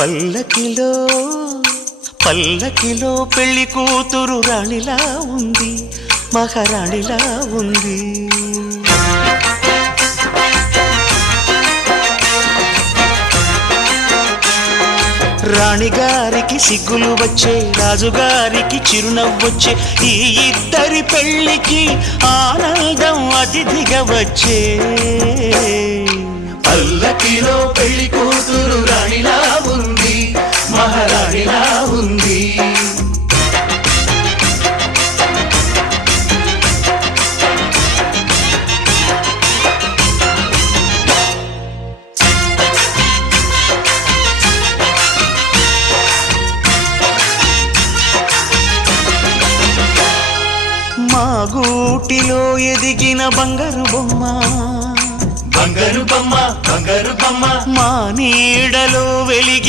పల్లకిలో పల్లకిలో పెళ్లి కూతురు రాణిలా ఉంది, మహారాణిలా ఉంది. రాణిగారికి సిగ్గులు వచ్చే, రాజుగారికి చిరునవ్వొచ్చే, ఈ ఇద్దరి పెళ్లికి ఆనందం అతిథిగా వచ్చే. పల్లకిలో పెళ్లి కూతురు రాణిలా ఉంది, మహారాణిలా ఉంది. మా గూటిలో ఎదిగిన బంగారు బొమ్మ, బంగారు బొమ్మ, బంగారు బొమ్మ, మా నీడలో వెలిగి